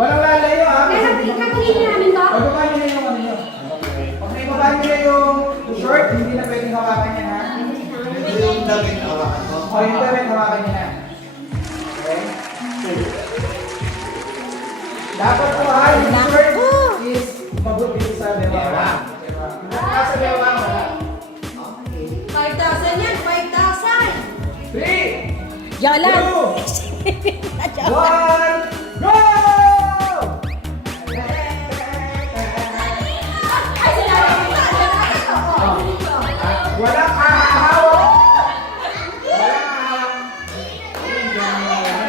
Walang lalayo ha. Kakalitin namin to? Pagbabahan nyo na yung ano nyo. Pag naibabahan nyo na yung short, hindi na pwedeng hawakan yan ha. Yung damit hawakan ko. O yung damit, hawakan nyo na. Okay? Dapat po ha, yung short is mabuti sa bewa. Nasa bewa, wala. 5,000 yan, 5,000! 3, Yalan! 2, 1, go! Ay, sinabi ko na! Walang hahawak. Walang hahawak.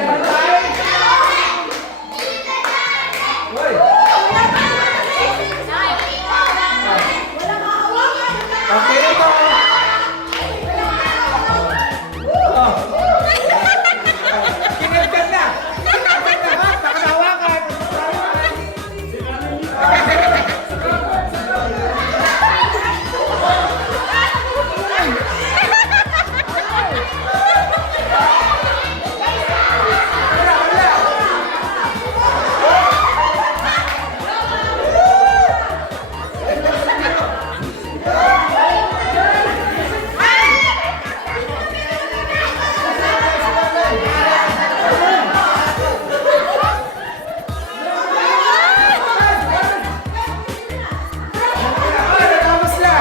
Bantay. Hoy. Okay na to. Oh. Kinagkan na. Kinagkan na ha. Nakanawakan. Natapos na.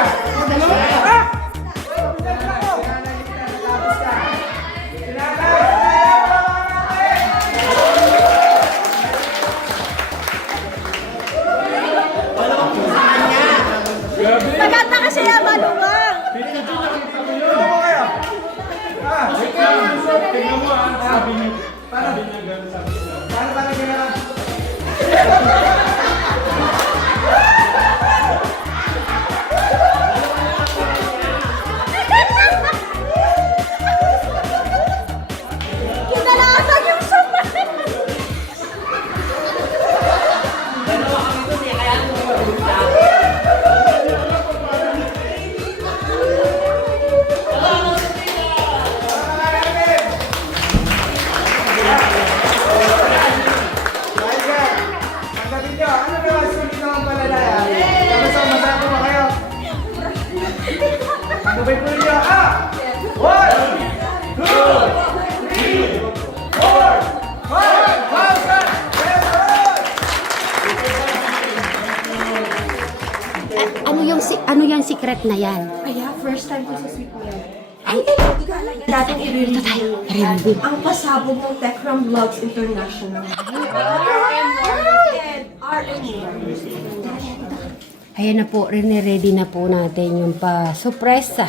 Maganda kasi yan, maluwang! Paano ginawa? Kinalasan yung sama! Tanggapin nyo. Ano naman sulit naman palalaya? Masama-masama mo kayo. Tanggapin po nyo. 1, 2, 3, 4, 5,000 pesos! Ano yung secret na yan? Kaya, first time ko sa sweet mo yan. Ay, Dating i-review review. ang pasabog ng Techram Vlogs International. Ayan na po, ready na po natin yung pa-surpresa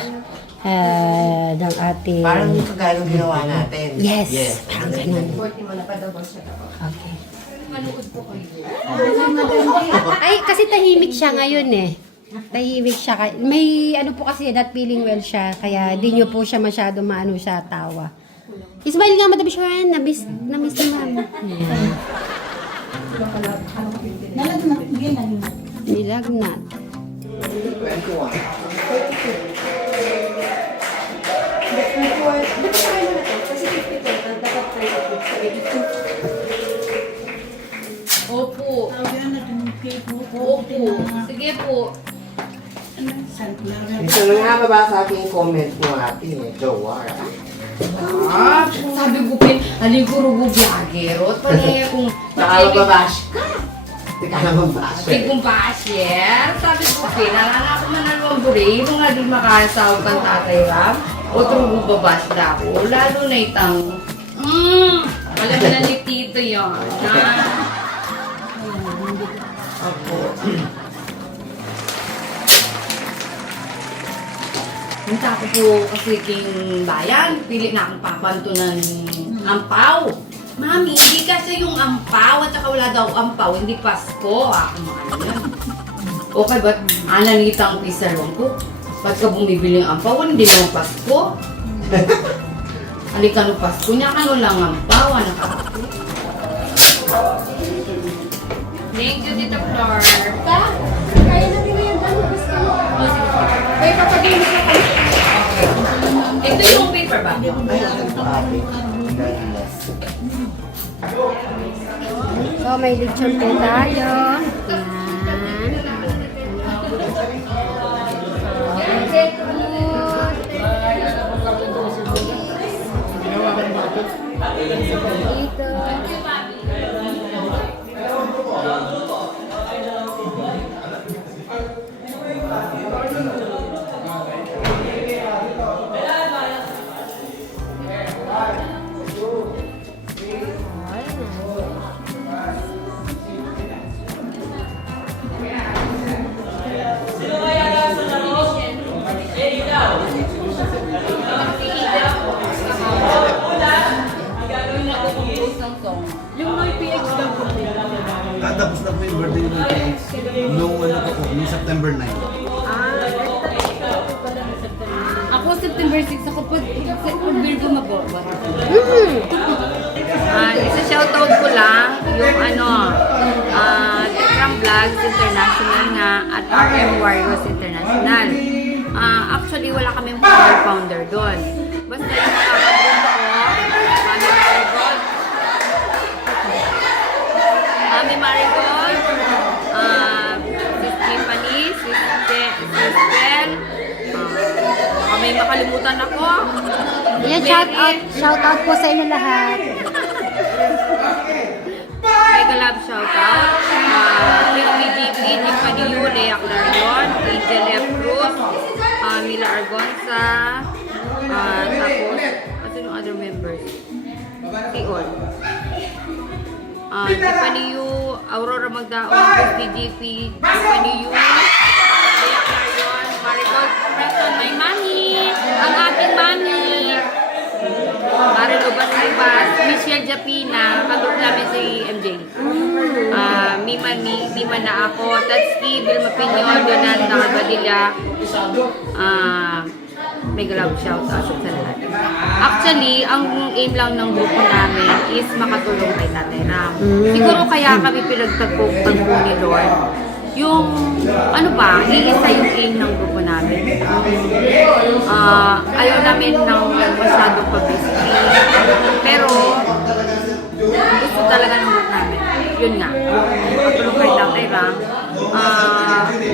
ng ating... Parang yung kagaya ng ginawa natin. Yes, parang ganun. 40 mo na pa daw siya. Okay. Ay, kasi tahimik siya ngayon eh. Tahimik siya. May ano po kasi, not feeling well siya. Kaya di nyo po siya masyado maano siya tawa. Ismail nga, Madam Sharon. Na-miss ni Mama. Nilagnat. 21. Kasi 50 total, dapat 32. Opo. Opo. Sige po. Ito na nga baba sa ating comment mo ate, Jowar. Sabi ko pin, haliguro ko vlogger. At pala kung Nakababash ka. Hindi ka naman bash. kung basher. Sabi ko pin, nalala ko man ang buri. Kung nga di makasawag kang tatay Ram. O trugo babash na ako. Lalo na itang, wala mo na ni Tito yun. Opo. Punta ko po kasi king bayan, pili na akong papanto ng ampaw. Mami, hindi kasi yung ampaw at saka wala daw ampaw, hindi Pasko. Ako mga yan. Okay, ba't ananitang pisarong ko? Ba't ka bumibili ng ampaw? Hindi naman Pasko. Halika no Pasko niya, ano lang ampaw, anak ako. Thank you, Tita Flor. Kaya natin na yung dami gusto mo. Kaya papagay mo na kami. Ito yung paper ba? Ay, ito ate. Very less. So, may lechon po tayo. Yan. Dito. Tapos na po yung birthday ng PX noong noong September 9. Ako September 6 ako pag Virgo mababa. Isa shoutout ko lang yung Tekram Vlogs International nga at RM Warriors International. Actually wala kaming founder doon. Basta yung mga Mami Marigold, Sis Tiffany, Sis Bell, may makalimutan ako. Yan, shout out po sa inyo lahat. Mega love shoutout. PGP, Tiffany Yu, Lea Clarion, Angel F. Cruz, Mila Argonza, tapos, ano yung other members? Tion. Tiffany Yu, Aurora Magdaon, PGP, Tiffany Yu, Lea Clarion, Marigold Preston, my mami, ang ating mami, Marilo Basibas, Michelle Japina, kagroup namin si MJ. Mima na ako, Tatski, Vilma Pinyo, Donan, Nakabadilla, mega love shout out sa lahat. Actually, ang aim lang ng grupo namin is makatulong kay Tatay Ram. Siguro kaya kami pinagtagpo ni Lord. Yung, iisa yung aim ng grupo namin. Ayaw namin ng masyadong publicity. Pero, gusto talaga ng grupo namin. Yun nga, makatulong kay Tatay Ram.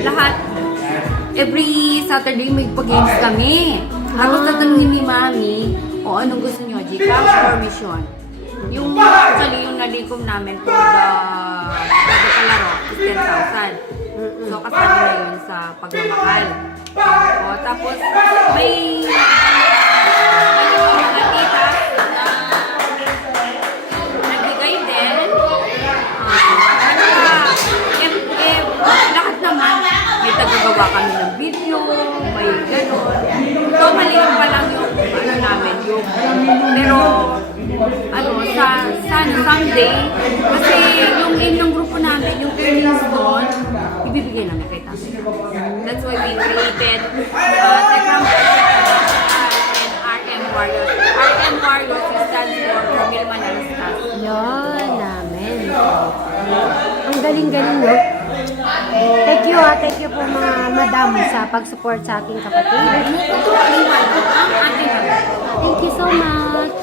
Lahat, every Saturday may pag-games kami. Tapos tatanungin ni Mami, anong gusto nyo, Gcash or Mission? Yung actually yung nalikom namin for the kalaro is 10,000. So kasama na yun sa pagmamahal. Tapos may mga tita na nagbigay din. Lahat naman may tagagawa kami ng video, may gano'n. So maliit pa lang yung namin yung pero someday kasi yung aim ng grupo namin yung earnings doon ibibigay namin kay Tatay. That's why we created Tekram and RM Warriors. RM Warriors stands for Ramil Manalastas. Yun, namin. Ang galing-galing, no? Thank you po mga madam sa pag-support sa aking kapatid. Thank you so much.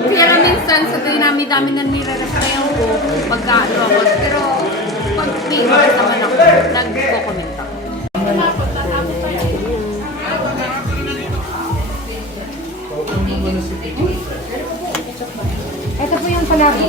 Kaya na minsan sa tuwing dami na nire-restrayan ko pagka-ano ako. Pero pag may oras naman ako, nag-comment ako. Ito po yung palagi.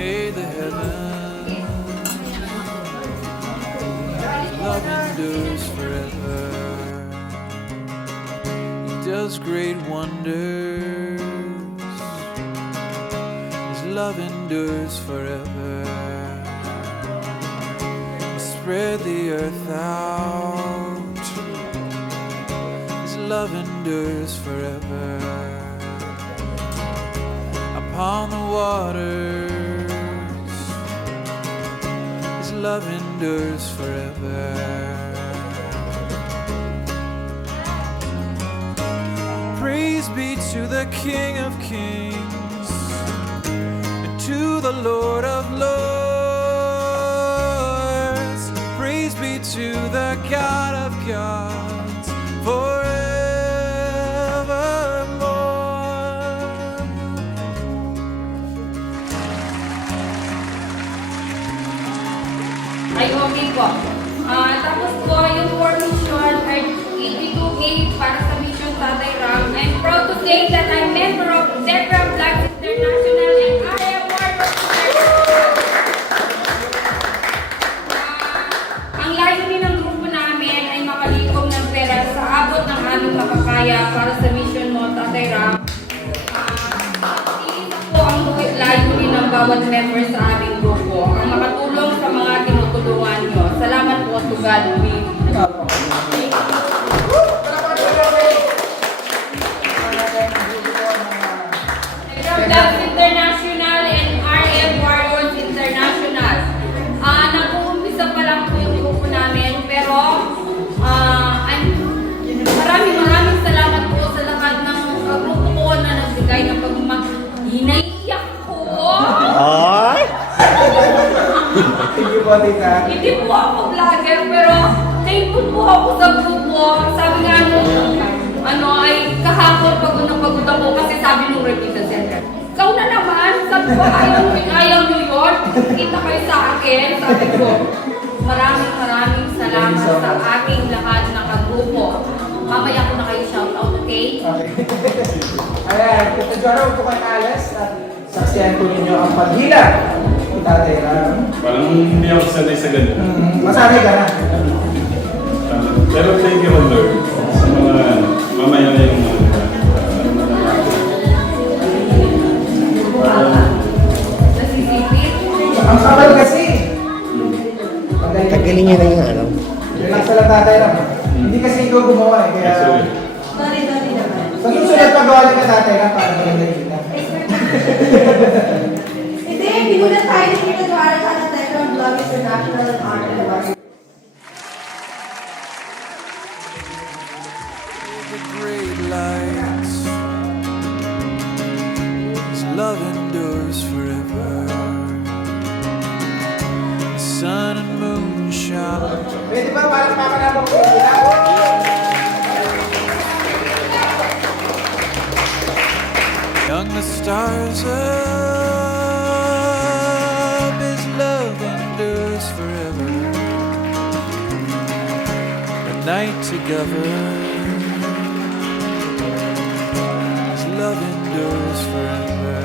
May the heavens love endures forever. He does great wonders. His love endures forever. He spread the earth out. His love endures forever. Upon the waters, His love endures forever. Praise be to the King of Kings and to the Lord of Lords. Praise be to the God of gods forevermore. Ay, okay po. Tapos po, yung for mission ay 82K para sa mission Tatay Ram. I'm proud to say that I'm member of Zebra Vlogs International and I am one of ang layunin ng grupo namin ay makalikom ng pera sa abot ng aming makakaya para sa mission mo, Tatay Ram. Isa po ang layunin ng bawat member sa aming grupo, ang makatulong sa mga tinutulungan nyo. Salamat po to God. Vlogs International and RM Warriors International. Nag-uumpisa pa lang po yung grupo namin, pero maraming salamat po sa lahat ng grupo ko na nagbigay ng hinaiyak ko. Ay! Thank you po, tita. Hindi po ako vlogger, pero thankful po ako sa grupo. Sabi nga ay kahapon pagod na pagod ako kasi sabi nung repeated center, ikaw na naman, sabi ko, ayaw nyo yun, kita kayo sa akin, sabi ko, maraming salamat sa aking lahat na kagrupo. Mamaya ko na kayo shoutout, okay? Okay. Ayan, Tita Jora, huwag po kayo alas at saksiyan po ninyo ang paghila ng Tatay Ram. Parang hindi ako sanay sa ganun. Masanay ka na. Pero thank you, Lord, sa mga mamaya na yung Nasisipit. Ang kapal kasi. Tanggalin niyo na yung ano. Relax lang Tatay Ram. Hindi kasi ikaw gumawa eh, kaya... Sorry naman. Pag yung sulat pagawa ka Tatay Ram, para maganda kita. Hindi, binulat tayo ng pinagawa sa Tatay Vlog International and Art and Warriors. The great lights, His love endures forever. The sun and moon shine. Pwede ba parang papanabang ko nila? Young the stars up, His love endures forever. The night together, His love endures forever.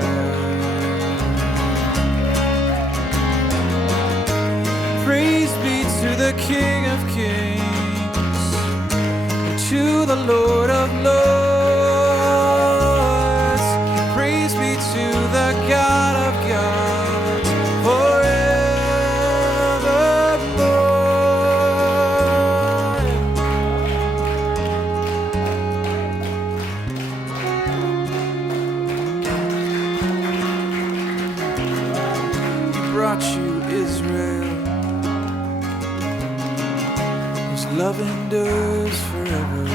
Praise be to the King of Kings, and to the Lord of Lords. Praise be to the God of gods forevermore. He brought you Israel, whose love endures forever.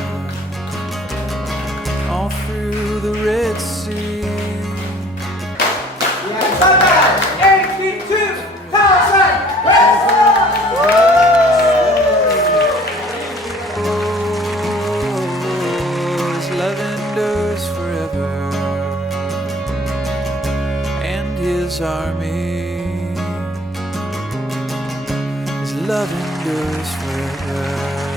All through the Red Sea. Yan. Tatay! 82,000 His love endures forever, and His army, His love endures forever.